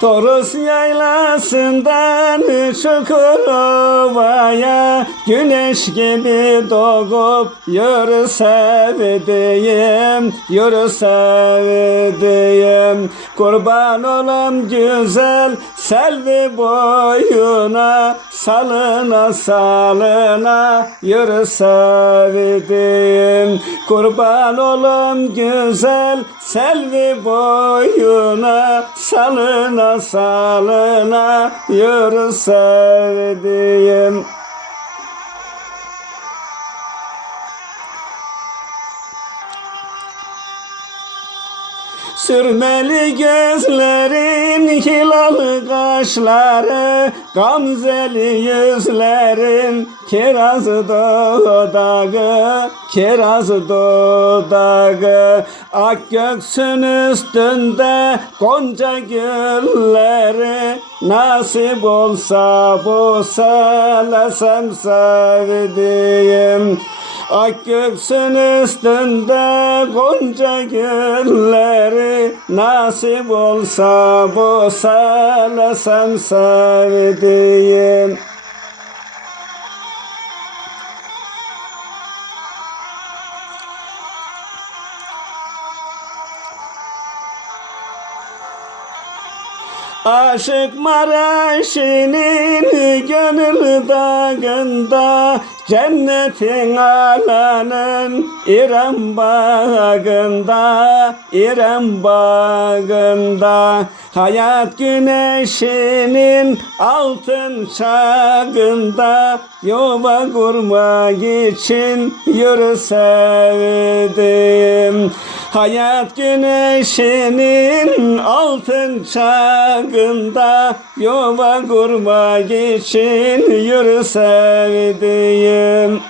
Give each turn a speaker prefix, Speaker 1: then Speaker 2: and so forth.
Speaker 1: Toros yaylasından Çukurova'ya Güneş gibi doğup yürü sevdiğim Yürü sevdiğim. Kurban olam güzel selvi boyuna Salına salına yürü sevdiğim. Kurban olam güzel selvi boyuna Salına salına yürü sevdiğim Sürmeli gözlerin, hilalı kaşları, gamzeli yüzlerin, kirazı dudağı, kirazı dudağı, ak göksün üstünde gonca gülleri, nasip olsa bu selesem sevdiğim. Ak göksün üstünde gonca gülleri. Nasip olsa bu selesem sevdiğim. Aşık Maraşı'nın gönül dağında Cennetin alanın İrem bağında İrem bağında. Hayat güneşinin altın çağında Yuva kurmak için yürü sevdim Hayat güneşinin altın çağında Yuva kurmak için yürü sevdiğim